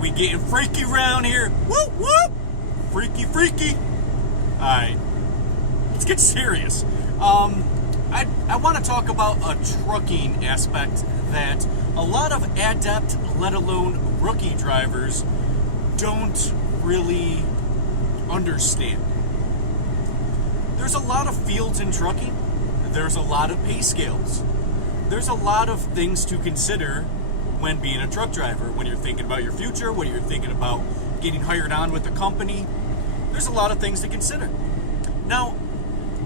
we getting freaky around here? Whoop, whoop! Freaky, freaky. Alright, let's get serious. I want to talk about a trucking aspect that a lot of adept, let alone rookie drivers, don't really understand. There's a lot of fields in trucking. There's a lot of pay scales. There's a lot of things to consider when being a truck driver, when you're thinking about your future, when you're thinking about getting hired on with a company. There's a lot of things to consider. Now,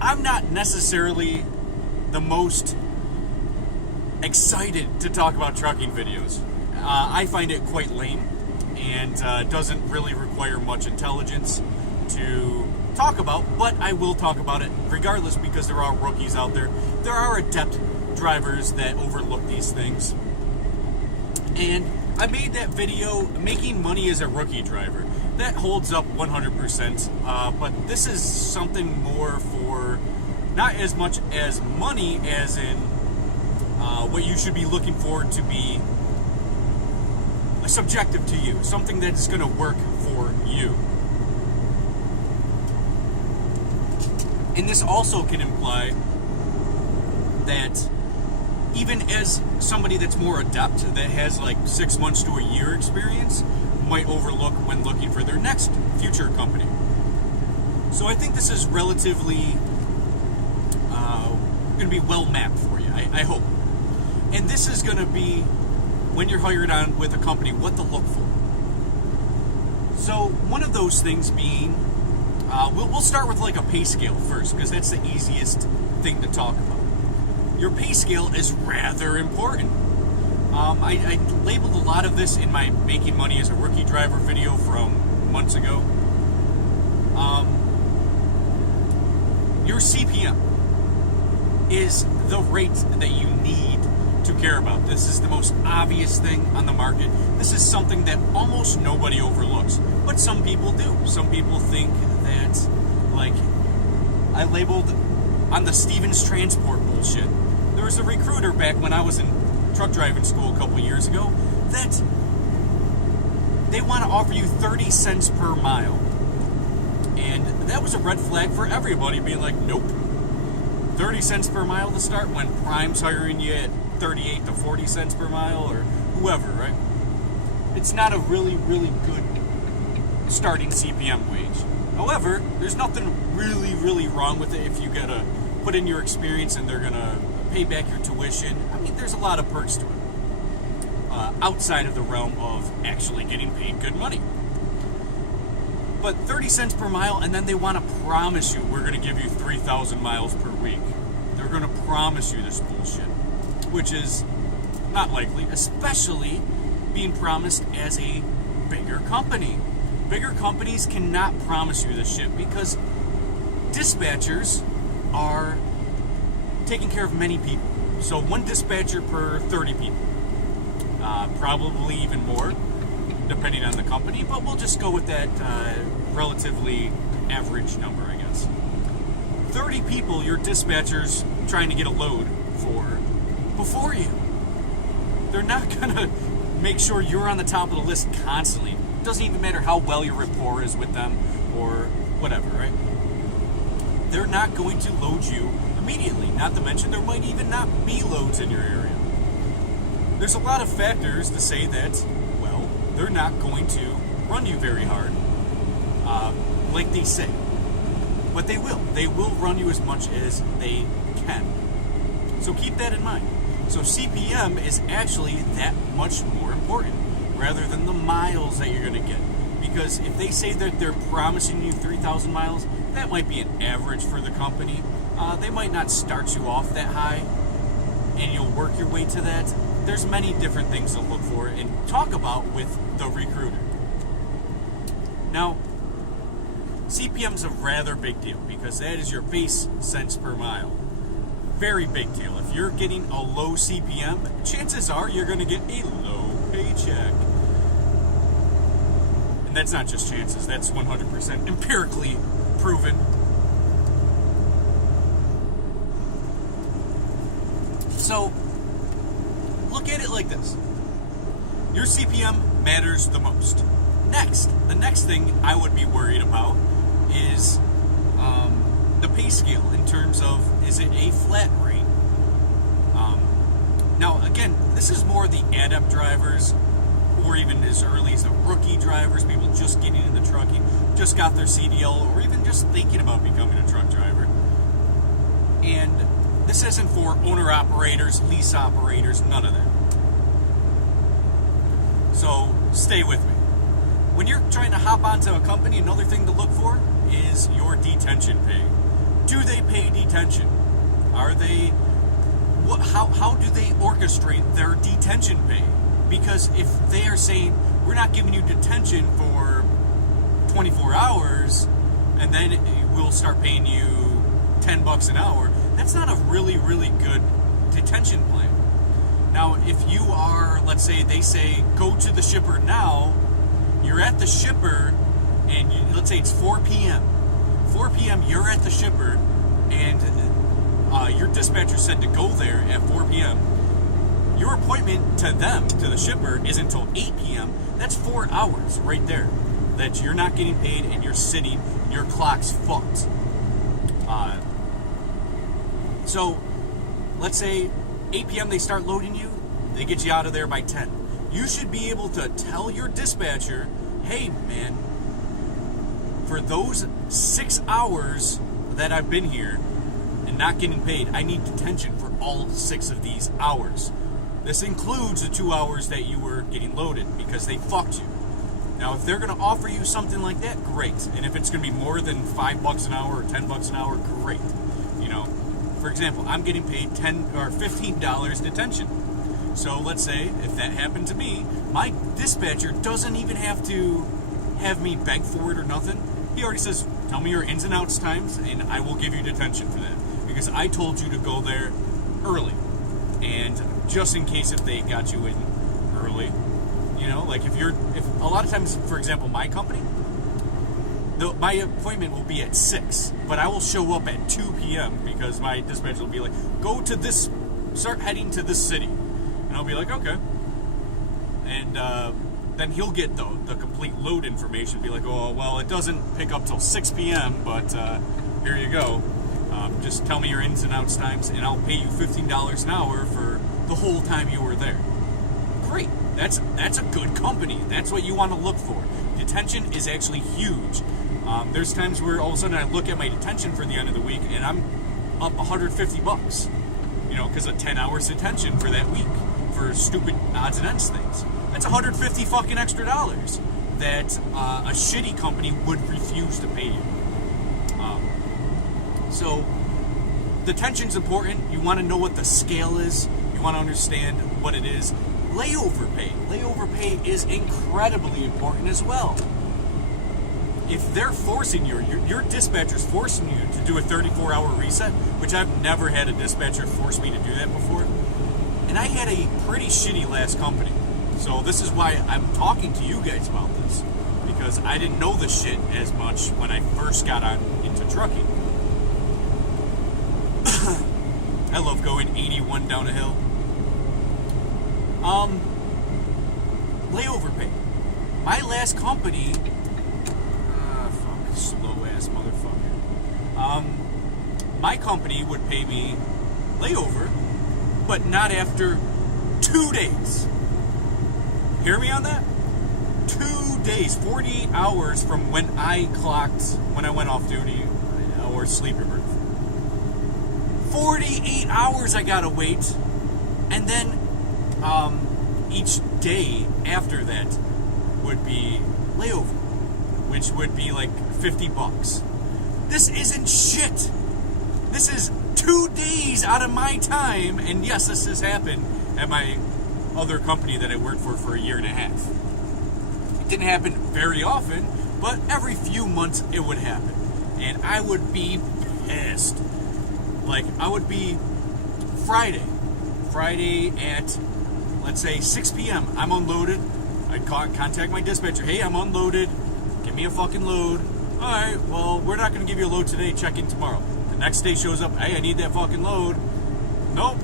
I'm not necessarily the most excited to talk about trucking videos. I find it quite lame and doesn't really require much intelligence to talk about, but I will talk about it regardless because there are rookies out there. There are adept drivers that overlook these things. And I made that video, making money as a rookie driver. That holds up 100%, but this is something more for not as much as money as in what you should be looking for to be subjective to you, something that's going to work for you. And this also can imply that even as somebody that's more adept, that has like 6 months to a year experience, might overlook when looking for their next future company. So I think this is relatively going to be well mapped for you, I hope. And this is going to be, when you're hired on with a company, what to look for. So one of those things being, we'll start with like a pay scale first, because that's the easiest thing to talk about. Your pay scale is rather important. I labeled a lot of this in my Making Money as a Rookie Driver video from months ago. Your CPM is the rate that you need to care about. This is the most obvious thing on the market. This is something that almost nobody overlooks, but some people do. Some people think that, like, I labeled on the Stevens Transport bullshit. There was a recruiter back when I was in truck driving school a couple years ago that they want to offer you 30 cents per mile. And that was a red flag for everybody, being like, nope. 30 cents per mile to start when Prime's hiring you at 38 to 40 cents per mile, or whoever, right? It's not a really, really good starting CPM wage. However, there's nothing really, really wrong with it if you gotta put in your experience and they're gonna pay back your tuition. I mean, there's a lot of perks to it. Outside of the realm of actually getting paid good money. But 30 cents per mile, and then they want to promise you we're going to give you 3,000 miles per week. They're going to promise you this bullshit, which is not likely, especially being promised as a bigger company. Bigger companies cannot promise you this shit because dispatchers are taking care of many people. So one dispatcher per 30 people. Probably even more, depending on the company, but we'll just go with that relatively average number, I guess. 30 people your dispatcher's trying to get a load for before you. They're not gonna make sure you're on the top of the list constantly. It doesn't even matter how well your rapport is with them or whatever, right? They're not going to load you immediately. Not to mention there might even not be loads in your area. There's a lot of factors to say that, well, they're not going to run you very hard, like they say. But they will. They will run you as much as they can. So keep that in mind. So CPM is actually that much more important, rather than the miles that you're going to get. Because if they say that they're promising you 3,000 miles, that might be an average for the company. They might not start you off that high, and you'll work your way to that. There's many different things to look for and talk about with the recruiter. Now, CPM's a rather big deal because that is your base cents per mile. Very big deal. If you're getting a low CPM, chances are you're going to get a low paycheck. And that's not just chances, that's 100% empirically proven. So, look at it like this. Your CPM matters the most. The next thing I would be worried about is the pay scale in terms of, is it a flat rate? Now, again, this is more the adept drivers, or even as early as the rookie drivers, people just getting into trucking, just got their CDL, or even just thinking about becoming a truck driver. And this isn't for owner-operators, lease operators, none of that. So, stay with me. When you're trying to hop onto a company, another thing to look for is your detention pay. Do they pay detention? Are they... How do they orchestrate their detention pay? Because if they are saying, we're not giving you detention for 24 hours, and then we'll start paying you $10 an hour, that's not a really, really good detention plan. Now, if you are, let's say, they say, go to the shipper now, you're at the shipper, and let's say it's 4 p.m. 4 p.m., you're at the shipper, and your dispatcher said to go there at 4 p.m. Your appointment to them, to the shipper, is until 8 p.m. That's 4 hours right there that you're not getting paid and you're sitting, your clock's fucked. So, let's say 8 p.m. they start loading you, they get you out of there by 10. You should be able to tell your dispatcher, hey man, for those 6 hours that I've been here and not getting paid, I need detention for all 6 of these hours. This includes the 2 hours that you were getting loaded because they fucked you. Now, if they're going to offer you something like that, great. And if it's going to be more than $5 an hour or $10 an hour, great. You know, for example, I'm getting paid $10 or $15 detention. So let's say if that happened to me, my dispatcher doesn't even have to have me beg for it or nothing. He already says, tell me your ins and outs times, and I will give you detention for that. Because I told you to go there early. And just in case if they got you in early, you know, like if a lot of times, for example, my company, my appointment will be at 6, but I will show up at 2 p.m. because my dispatcher will be like, start heading to this city. And I'll be like, okay. And then he'll get the complete load information, be like, oh, well, it doesn't pick up till 6 p.m., but here you go. Just tell me your ins and outs times, and I'll pay you $15 an hour for the whole time you were there. Great. That's a good company. That's what you want to look for. Detention is actually huge. There's times where all of a sudden I look at my detention for the end of the week, and I'm up $150. You know, because of 10 hours detention for that week for stupid odds and ends things. That's $150 fucking extra dollars that a shitty company would refuse to pay you. So, detention's important. You want to know what the scale is. You want to understand what it is. Layover pay. Layover pay is incredibly important as well. If they're forcing you, your dispatcher's forcing you to do a 34-hour reset, which I've never had a dispatcher force me to do that before, and I had a pretty shitty last company. So this is why I'm talking to you guys about this, because I didn't know the shit as much when I first got into trucking. I love going 81 down a hill. Layover pay. My last company, slow ass motherfucker. My company would pay me layover, but not after 2 days. Hear me on that? 2 days, 48 hours from when I went off duty or sleeper berth. 48 hours I gotta wait, and then each day after that would be layover, which would be like $50. This isn't shit. This is 2 days out of my time, and yes, this has happened at my other company that I worked for a year and a half. It didn't happen very often, but every few months it would happen, and I would be pissed. Like, I would be Friday at, let's say, 6 p.m. I'm unloaded. I'd contact my dispatcher. Hey, I'm unloaded. Give me a fucking load. All right, well, we're not going to give you a load today. Check in tomorrow. The next day shows up. Hey, I need that fucking load. Nope.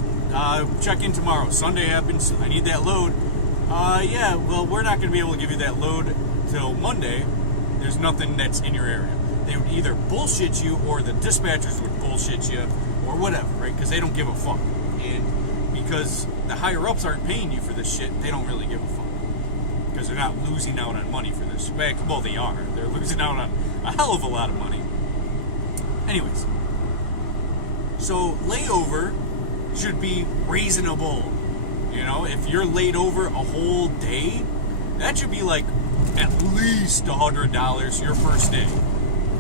Check in tomorrow. Sunday happens. I need that load. Yeah, well, we're not going to be able to give you that load till Monday. There's nothing that's in your area. They would either bullshit you or the dispatchers would bullshit you or whatever, right? Because they don't give a fuck. And because the higher-ups aren't paying you for this shit, they don't really give a fuck. Because they're not losing out on money for this. Well, they are. They're losing out on a hell of a lot of money. Anyways. So, layover should be reasonable. You know, if you're laid over a whole day, that should be like at least $100 your first day.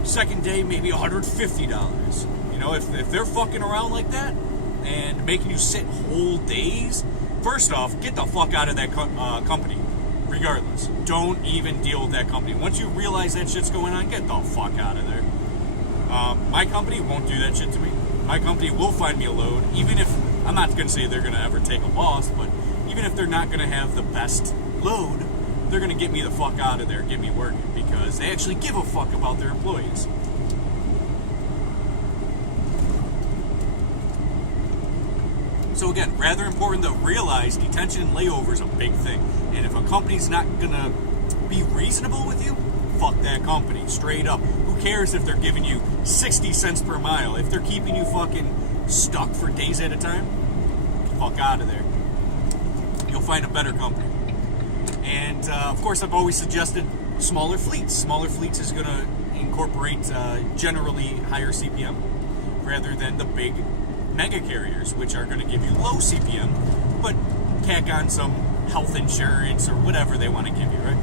Second day, maybe $150. You know, if they're fucking around like that and making you sit whole days, first off, get the fuck out of that company. Regardless, don't even deal with that company. Once you realize that shit's going on, get the fuck out of there. My company won't do that shit to me. My company will find me a load, even if, I'm not going to say they're going to ever take a loss, but even if they're not going to have the best load, they're going to get me the fuck out of there, get me working, because they actually give a fuck about their employees. So again, rather important to realize detention and layover is a big thing. And if a company's not going to be reasonable with you, fuck that company, straight up. Who cares if they're giving you 60 cents per mile? If they're keeping you fucking stuck for days at a time, fuck out of there. You'll find a better company. And of course, I've always suggested smaller fleets. Smaller fleets is going to incorporate generally higher CPM rather than the big mega carriers, which are going to give you low CPM, but tack on some health insurance or whatever they want to give you, right?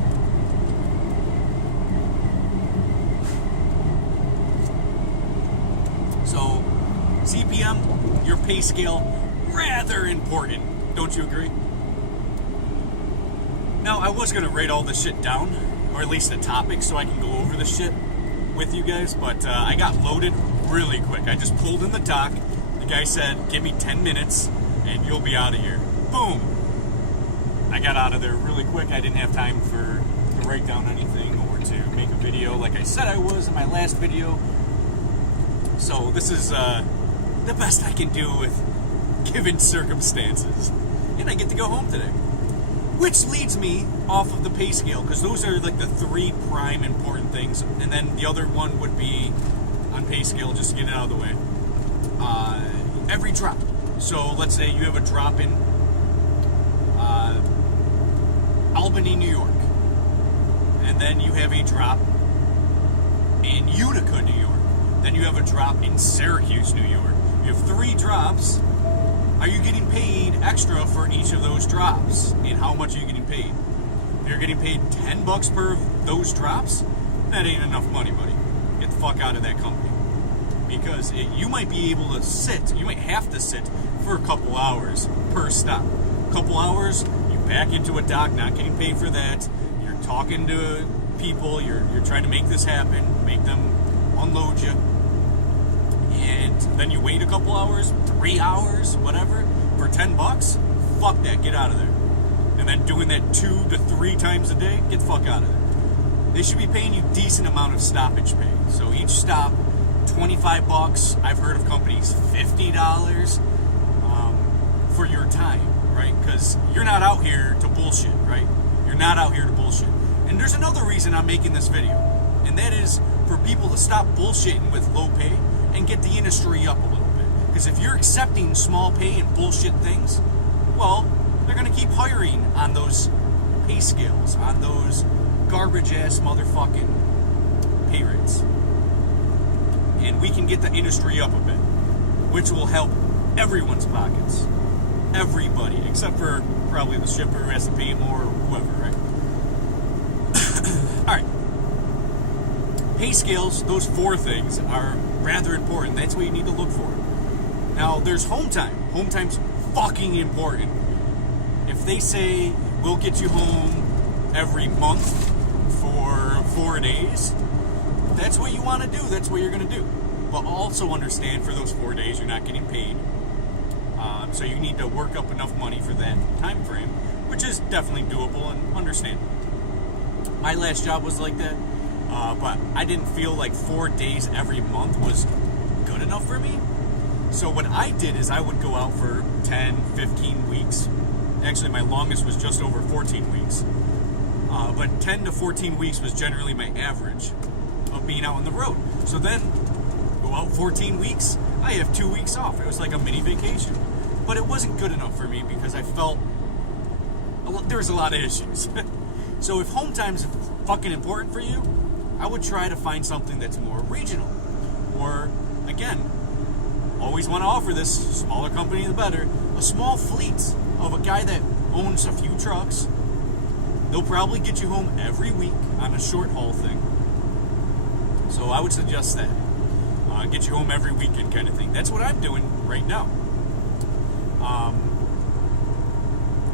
So, CPM, your pay scale, rather important. Don't you agree? Now, I was going to write all this shit down, or at least the topics, so I can go over this shit with you guys, but I got loaded really quick. I just pulled in the dock. The guy said, give me 10 minutes, and you'll be out of here. Boom! I got out of there really quick. I didn't have time to write down anything or to make a video like I said I was in my last video. So this is the best I can do with given circumstances. And I get to go home today. Which leads me off of the pay scale, because those are like the three prime important things. And then the other one would be on pay scale, just to get it out of the way. Every drop. So let's say you have a drop in Albany, New York. And then you have a drop in Utica, New York. Then you have a drop in Syracuse, New York. You have 3 drops. Are you getting paid extra for each of those drops? And how much are you getting paid? If you're getting paid $10 per those drops, that ain't enough money, buddy. Get the fuck out of that company. Because you might be able to sit, you might have to sit for a couple hours per stop. A couple hours, you back into a dock, not getting paid for that. You're talking to people, you're trying to make this happen, make them unload you. And then you wait a couple hours, 3 hours, whatever, for $10. Fuck that, get out of there. And then doing that 2 to 3 times a day, get the fuck out of there. They should be paying you a decent amount of stoppage pay. So each stop, $25. I've heard of companies $50 for your time, right? Because you're not out here to bullshit, right? You're not out here to bullshit. And there's another reason I'm making this video, and that is for people to stop bullshitting with low pay and get the industry up a little bit. Because if you're accepting small pay and bullshit things, well, they're going to keep hiring on those pay scales, on those garbage-ass motherfucking pay rates. And we can get the industry up a bit, which will help everyone's pockets. Everybody, except for probably the shipper who has to pay more or whoever, right? Alright. Pay scales, those 4 things, are rather important. That's what you need to look for. Now, there's home time. Home time's fucking important. If they say, we'll get you home every month for 4 days, that's what you want to do. That's what you're going to do. But also understand for those 4 days you're not getting paid. So you need to work up enough money for that time frame, which is definitely doable and understandable. My last job was like that, but I didn't feel like 4 days every month was good enough for me. So what I did is I would go out for 10, 15 weeks Actually, my longest was just over 14 weeks. But 10 to 14 weeks was generally my average of being out on the road. So then, go out 14 weeks, I have 2 weeks off. It was like a mini vacation. But it wasn't good enough for me because I felt there was a lot of issues. So if home time's fucking important for you, I would try to find something that's more regional. Or, again, always want to offer this, smaller company the better, a small fleet of a guy that owns a few trucks. They'll probably get you home every week on a short haul thing. So I would suggest that. Get you home every weekend kind of thing. That's what I'm doing right now.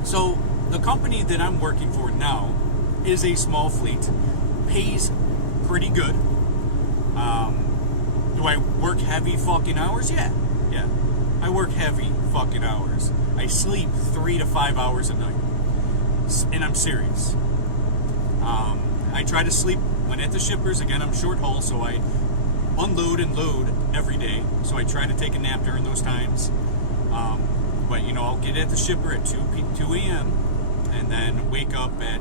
So the company that I'm working for now is a small fleet. Pays pretty good. Do I work heavy fucking hours? Yeah. I work heavy fucking hours. I sleep 3 to 5 hours a night. And I'm serious. I try to sleep when at the shippers. Again, I'm short haul, so I unload and load every day. So I try to take a nap during those times. But, I'll get at the shipper at 2 a.m. and then wake up at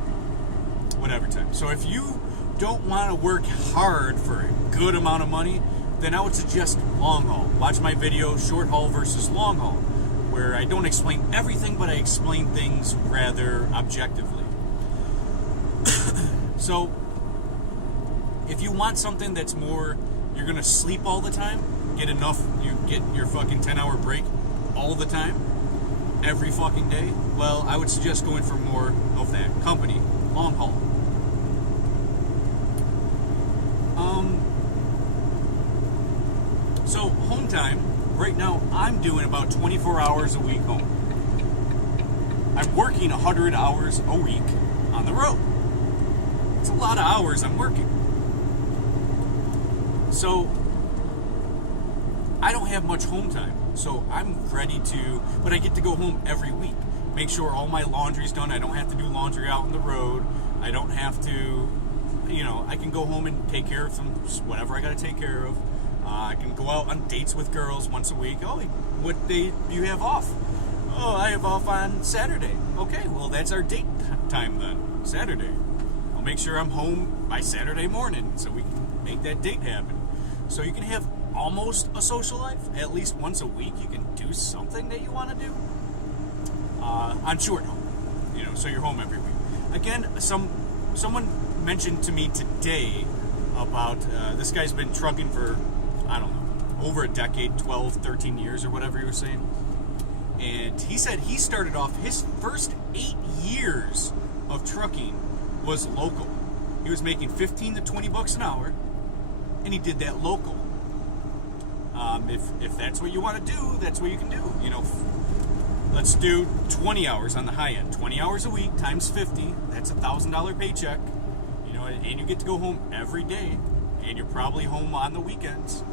whatever time. So if you don't want to work hard for a good amount of money, then I would suggest long haul. Watch my video, short haul versus long haul, where I don't explain everything, but I explain things rather objectively. So, if you want something that's more, you're going to sleep all the time, get your fucking 10-hour break all the time, every fucking day, well, I would suggest going for more of that company, long haul. So, home time, right now, I'm doing about 24 hours a week home. I'm working 100 hours a week on the road. It's a lot of hours I'm working. So, I don't have much home time. So, I'm ready to, but I get to go home every week. Make sure all my laundry's done. I don't have to do laundry out on the road. I don't have to, I can go home and take care of whatever I got to take care of. I can go out on dates with girls once a week. Oh, what day do you have off? Oh, I have off on Saturday. Okay, well, that's our date time then, Saturday. I'll make sure I'm home by Saturday morning so we can make that date happen. So you can have almost a social life. At least once a week, you can do something that you want to do. On short haul, so you're home every week. Again, someone mentioned to me today about this guy's been trucking for, I don't know, over a decade, 12, 13 years or whatever he was saying. And he said he started off, his first 8 years of trucking was local. He was making 15 to 20 bucks an hour, and he did that local. If that's what you want to do, that's what you can do. Let's do 20 hours on the high end. 20 hours a week times 50, that's $1,000 paycheck. And you get to go home every day, and you're probably home on the weekends.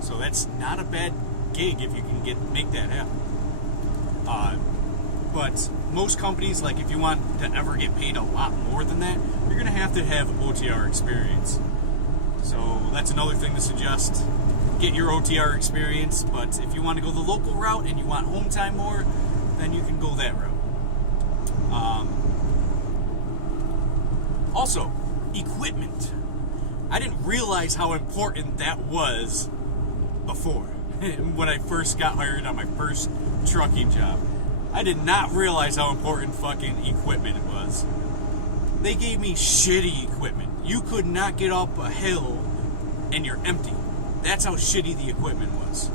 So that's not a bad gig if you can make that happen. But most companies, like if you want to ever get paid a lot more than that, you're going to have OTR experience. So that's another thing to suggest. Get your OTR experience, but if you want to go the local route and you want home time more, then you can go that route. Also, equipment. I didn't realize how important that was before. When I first got hired on my first trucking job, I did not realize how important fucking equipment it was. They gave me shitty equipment. You could not get up a hill and you're empty. That's how shitty the equipment was.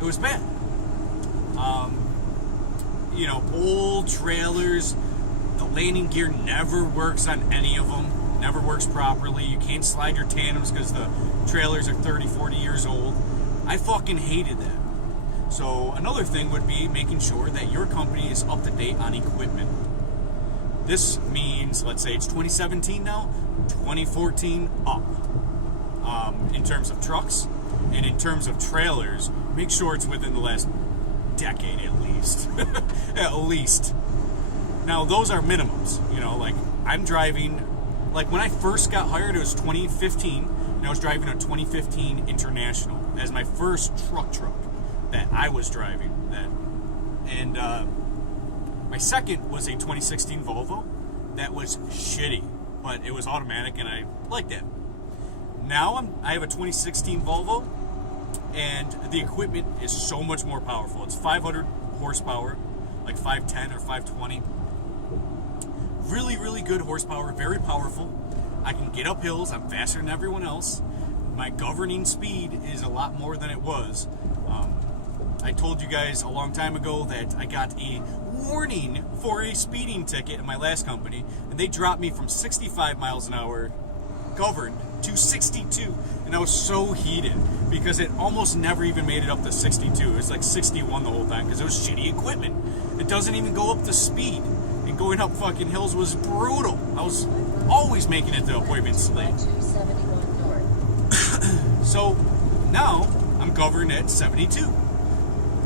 It was bad. Old trailers, the landing gear never works on any of them. Never works properly. You can't slide your tandems because the trailers are 30, 40 years old. I fucking hated that. So another thing would be making sure that your company is up to date on equipment. This means, let's say it's 2017 now, 2014 up. In terms of trucks and in terms of trailers, make sure it's within the last decade at least. At least. Now, those are minimums. Like I'm driving, like when I first got hired, it was 2015, and I was driving a 2015 International as my first truck that I was driving then. And My second was a 2016 Volvo that was shitty, but it was automatic and I liked it. Now I have a 2016 Volvo, and the equipment is so much more powerful. It's 500 horsepower, like 510 or 520. Really, really good horsepower, very powerful. I can get up hills. I'm faster than everyone else. My governing speed is a lot more than it was. I told you guys a long time ago that I got a warning for a speeding ticket in my last company, and they dropped me from 65 miles an hour governed to 62, and I was so heated because it almost never even made it up to 62. It was like 61 the whole time because it was shitty equipment. It doesn't even go up to speed, and going up fucking hills was brutal. I was always making it to appointments late. So now I'm governed at 72.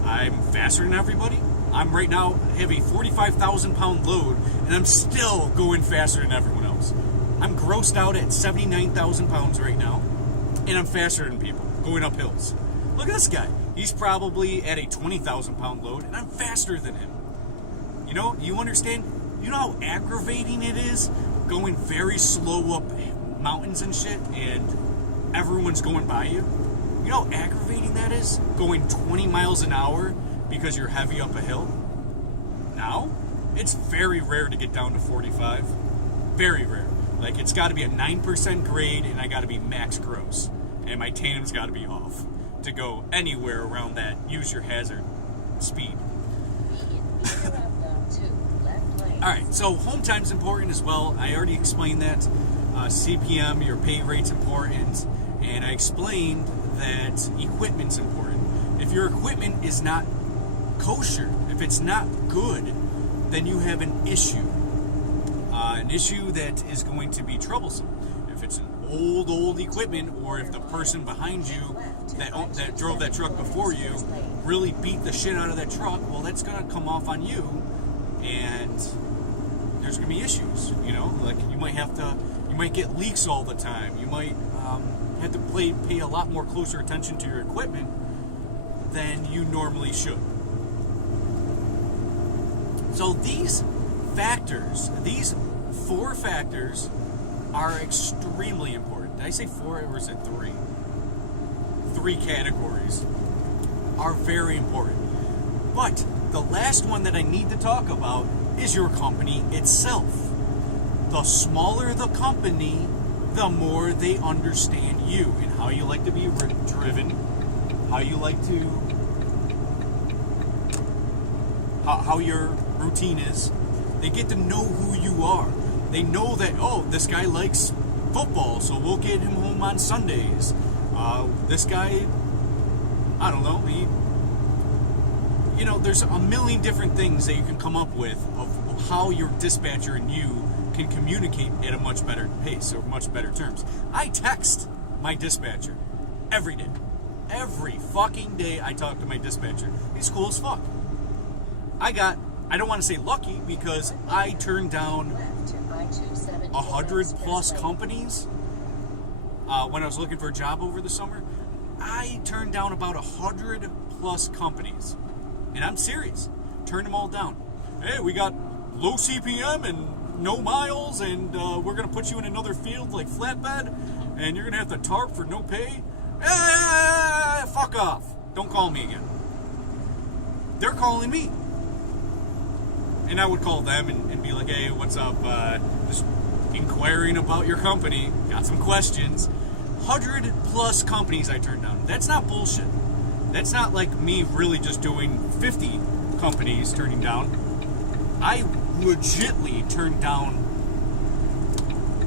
I'm faster than everybody. I'm right now have a 45,000 pound load, and I'm still going faster than everyone else. I'm grossed out at 79,000 pounds right now, and I'm faster than people going up hills. Look at this guy. He's probably at a 20,000 pound load, and I'm faster than him. You know, you understand? You know how aggravating it is going very slow up mountains and shit, and everyone's going by you? You know how aggravating that is? Going 20 miles an hour because you're heavy up a hill? Now, it's very rare to get down to 45. Very rare. Like, it's got to be a 9% grade, and I got to be max gross. And my tandem's got to be off to go anywhere around that use your hazard speed. Alright, so home time's important as well. I already explained that. CPM, your pay rate's important. And I explained that equipment's important. If your equipment is not kosher, if it's not good, then you have an issue. An issue that is going to be troublesome. If it's an old equipment, or if the person behind you that drove that truck before you really beat the shit out of that truck, well, that's going to come off on you, and there's going to be issues. You know, like you might get leaks all the time. You might have to pay a lot more closer attention to your equipment than you normally should. So these factors, these 4 factors, are extremely important. Did I say 4 or is it 3? 3 categories are very important. But the last one that I need to talk about is your company itself. The smaller the company, the more they understand you and how you like to be driven, how you like to, how your routine is. They get to know who you are. They know that, oh, this guy likes football, so we'll get him home on Sundays. This guy, I don't know, there's a million different things that you can come up with of how your dispatcher and you can communicate at a much better pace or much better terms. I text my dispatcher every day. Every fucking day I talk to my dispatcher. He's cool as fuck. I don't want to say lucky, because I turned down 100 plus companies when I was looking for a job over the summer. I turned down about 100 plus companies, and I'm serious. Turned them all down. Hey, we got low CPM and no miles, and we're gonna put you in another field like flatbed, and you're gonna have to tarp for no pay. Fuck off! Don't call me again. They're calling me. And I would call them and be like, hey, what's up? Just inquiring about your company. Got some questions. 100 plus companies I turned down. That's not bullshit. That's not like me really just doing 50 companies turning down. I legitly turned down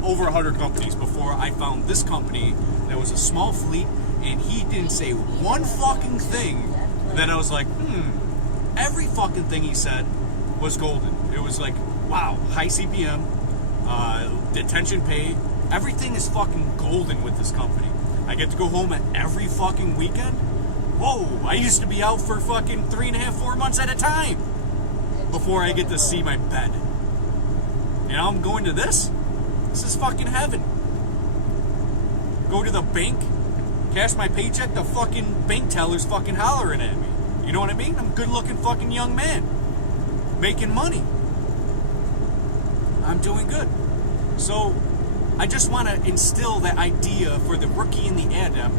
over 100 companies before I found this company that was a small fleet, and he didn't say one fucking thing that I was like, Every fucking thing he said was golden. It was like, wow, high CPM, detention pay, everything is fucking golden with this company. I get to go home at every fucking weekend. Whoa, I used to be out for fucking 3.5, 4 months at a time before I get to see my bed. And now I'm going to this? This is fucking heaven. Go to the bank, cash my paycheck, the fucking bank teller's fucking hollering at me. You know what I mean? I'm a good looking fucking young man. making money. I'm doing good. So I just want to instill that idea for the rookie and the adept,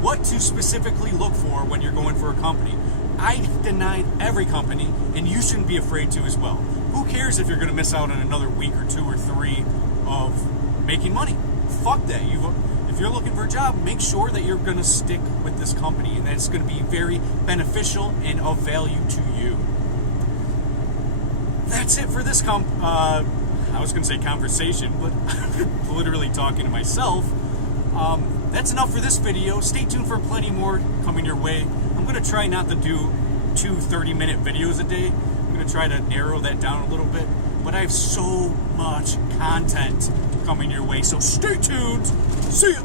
what to specifically look for when you're going for a company. I denied every company, and you shouldn't be afraid to as well. Who cares if you're going to miss out on another week or 2 or 3 of making money? Fuck that. If you're looking for a job, make sure that you're going to stick with this company and that it's going to be very beneficial and of value to you. That's it for this I was going to say conversation, but I'm literally talking to myself. That's enough for this video. Stay tuned for plenty more coming your way. I'm going to try not to do 2 30-minute videos a day. I'm going to try to narrow that down a little bit. But I have so much content coming your way, so stay tuned. See ya!